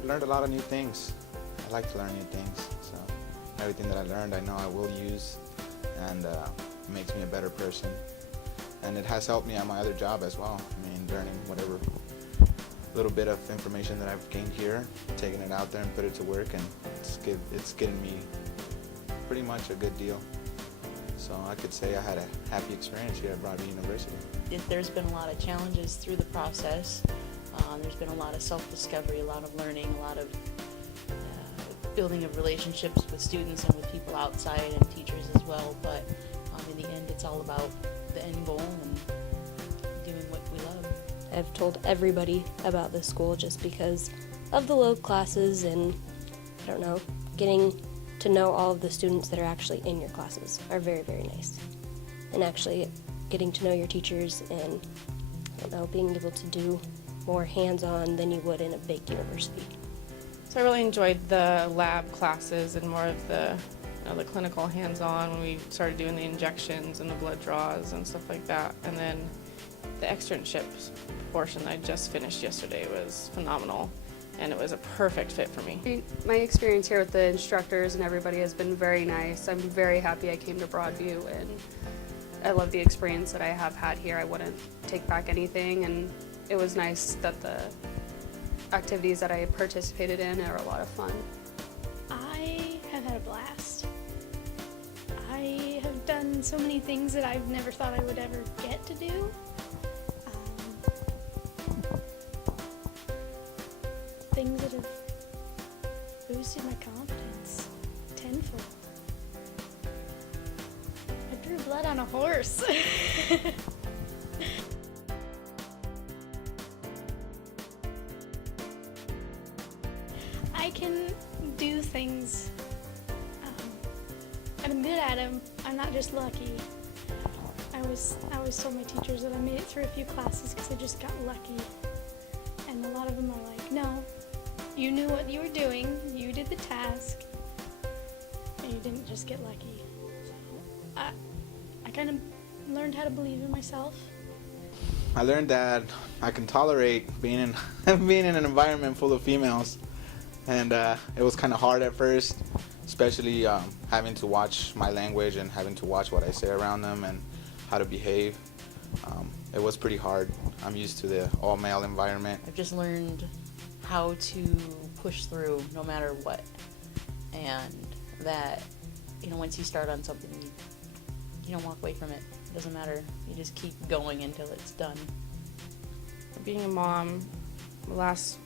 I've learned a lot of new things. I like to learn new things, so everything that I learned I know I will use, and it makes me a better person. And it has helped me at my other job as well. I mean, learning whatever little bit of information that I've gained here, taking it out there and put it to work, and it's getting me pretty much a good deal. So I could say I had a happy experience here at Broadview University. There's been a lot of challenges through the process. There's been a lot of self-discovery, a lot of learning, a lot of building of relationships with students and with people outside and teachers as well. But in the end, it's all about the end goal and doing what we love. I've told everybody about this school just because of the low classes and, I don't know, getting to know all of the students that are actually in your classes are very, very nice. And actually getting to know your teachers and, I don't know, being able to do more hands-on than you would in a big university. So I really enjoyed the lab classes and more of the, the clinical hands-on when we started doing the injections and the blood draws and stuff like that. And then the externships portion that I just finished yesterday was phenomenal, and it was a perfect fit for me. My experience here with the instructors and everybody has been very nice. I'm very happy I came to Broadview, and I love the experience that I have had here. I wouldn't take back anything, and it was nice that the activities that I participated in are a lot of fun. I have had a blast. I have done so many things that I've never thought I would ever get to do. Things that have boosted my confidence tenfold. I drew blood on a horse. I can do things, and I'm good at them. I'm not just lucky. I always told my teachers that I made it through a few classes because I just got lucky. And a lot of them are like, no, you knew what you were doing, you did the task, and you didn't just get lucky. So I kind of learned how to believe in myself. I learned that I can tolerate being in being in an environment full of females, and it was kind of hard at first, especially having to watch my language and having to watch what I say around them and how to behave. It was pretty hard. I'm used to the all-male environment. I've just learned how to push through no matter what, and that, once you start on something, you don't walk away from it. It doesn't matter. You just keep going until it's done. Being a mom, the last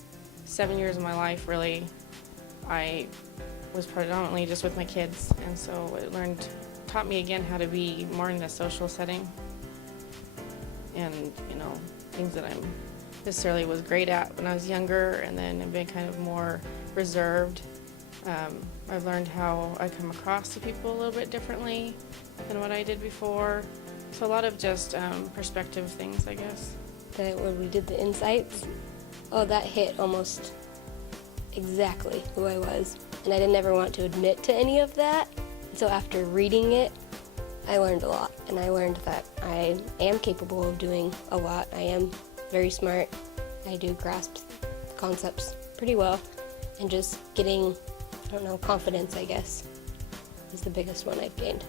7 years of my life, really, I was predominantly just with my kids, and so it taught me again how to be more in a social setting, and things that I'm necessarily was great at when I was younger, and then I've been kind of more reserved. I've learned how I come across to people a little bit differently than what I did before. So a lot of just perspective things, I guess. When we did the insights, that hit almost exactly who I was. And I didn't ever want to admit to any of that. So after reading it, I learned a lot. And I learned that I am capable of doing a lot. I am very smart. I do grasp concepts pretty well. And just getting, confidence, I guess, is the biggest one I've gained.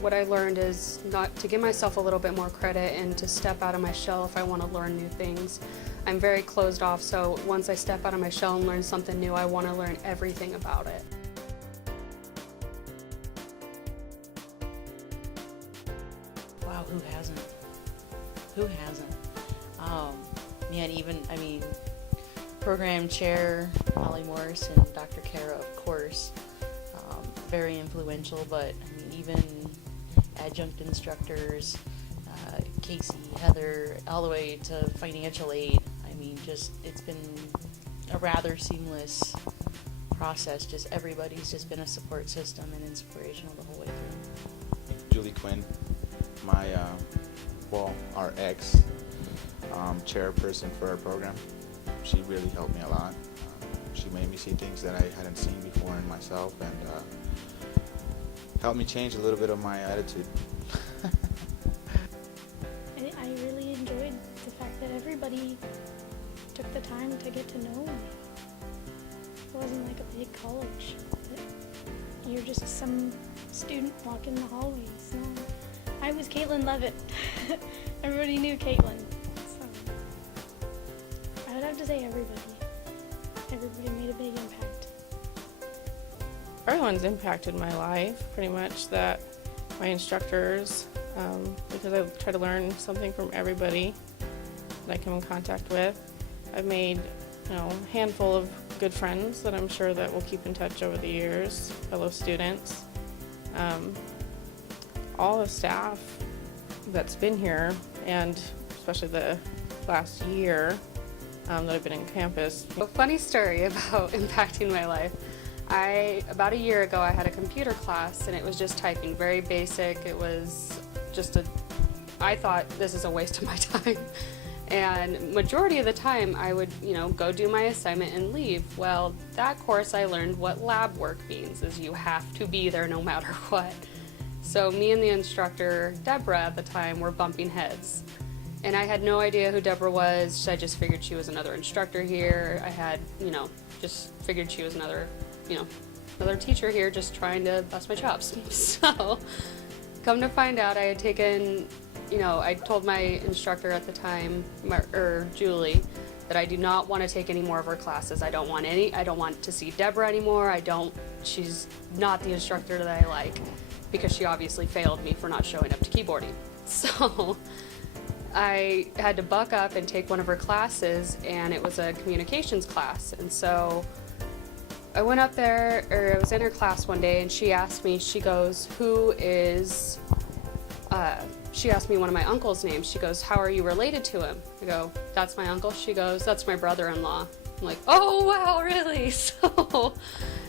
What I learned is not to give myself a little bit more credit and to step out of my shell if I want to learn new things. I'm very closed off, so once I step out of my shell and learn something new, I want to learn everything about it. Wow, who hasn't? Who hasn't? Program chair Holly Morris and Dr. Kara, of course, very influential, but even adjunct instructors, Casey, Heather, all the way to financial aid. It's been a rather seamless process. Just everybody's just been a support system and inspirational the whole way through. Julie Quinn, our ex chairperson for our program, she really helped me a lot. She made me see things that I hadn't seen before in myself, and helped me change a little bit of my attitude. I really enjoyed the fact that everybody took the time to get to know me. wasn't like a big college. You're just some student walking the hallways. No, I was Caitlin Levitt. Everybody knew Caitlin. So I would have to say everybody. Everybody made a big impact. Everyone's impacted my life, pretty much, that my instructors, because I try to learn something from everybody that I come in contact with. I've made, a handful of good friends that I'm sure that we'll keep in touch over the years, fellow students. All the staff that's been here, and especially the last year that I've been in campus. A funny story about impacting my life. About a year ago, I had a computer class, and it was just typing, very basic. It was just I thought this is a waste of my time. And majority of the time, I would, go do my assignment and leave. Well, that course I learned what lab work means, is you have to be there no matter what. So me and the instructor, Deborah, at the time, were bumping heads. And I had no idea who Deborah was. I just figured she was another instructor here. I had, just figured she was another teacher here just trying to bust my chops. So, come to find out, I had taken, I told my instructor at the time, Julie, that I do not want to take any more of her classes. I don't want to see Deborah anymore. She's not the instructor that I like, because she obviously failed me for not showing up to keyboarding. So, I had to buck up and take one of her classes, and it was a communications class. And so I went up there, or I was in her class one day, and she asked me, she goes, she asked me one of my uncle's names. She goes, how are you related to him? I go, that's my uncle. She goes, that's my brother-in-law. I'm like, oh wow, really? So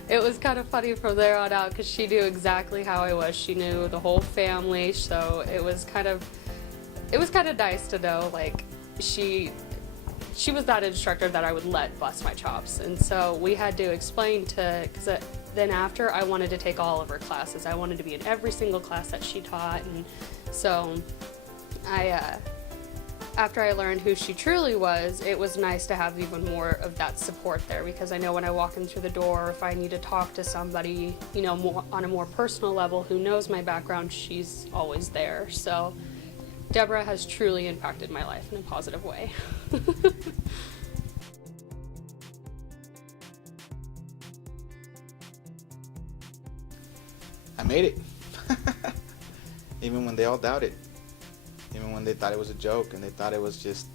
it was kind of funny from there on out, because she knew exactly how I was. She knew the whole family, so it was kind of nice to know, like, she was that instructor that I would let bust my chops. And so we had to explain because then after, I wanted to take all of her classes. I wanted to be in every single class that she taught. And so after I learned who she truly was, it was nice to have even more of that support there, because I know when I walk in through the door, if I need to talk to somebody, more, on a more personal level, who knows my background, she's always there. So Deborah has truly impacted my life in a positive way. I made it. Even when they all doubted. Even when they thought it was a joke and they thought it was just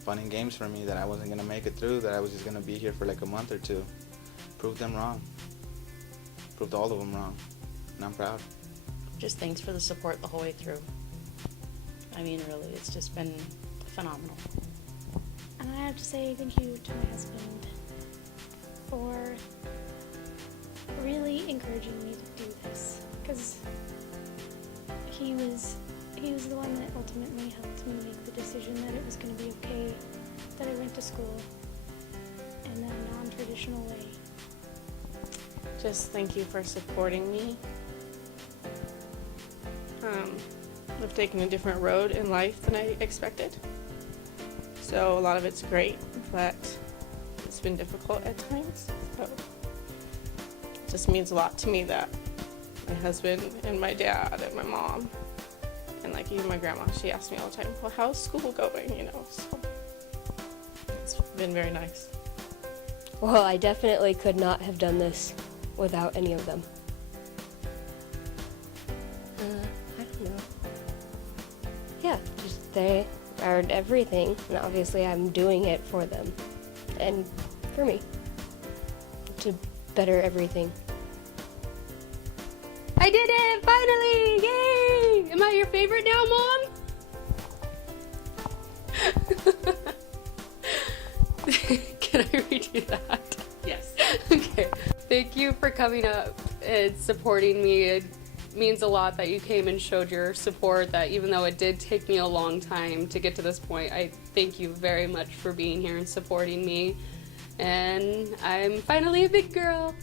fun and games for me, that I wasn't going to make it through, that I was just going to be here for like a month or two. Proved them wrong. Proved all of them wrong. And I'm proud. Just thanks for the support the whole way through. I mean, really, it's just been phenomenal. And I have to say thank you to my husband for really encouraging me to do this, because he was the one that ultimately helped me make the decision that it was going to be okay that I went to school in a non-traditional way. Just thank you for supporting me. I've taken a different road in life than I expected. So a lot of it's great, but it's been difficult at times. So it just means a lot to me that my husband and my dad and my mom, and like even my grandma, she asks me all the time, well, how's school going, So it's been very nice. Well, I definitely could not have done this without any of them. I don't know. Yeah, just they are everything, and obviously I'm doing it for them and for me to better everything. I did it! Finally! Yay! Am I your favorite now, Mom? Can I redo that? Yes. Okay. Thank you for coming up and supporting me. It means a lot that you came and showed your support, that even though it did take me a long time to get to this point, I thank you very much for being here and supporting me. And I'm finally a big girl.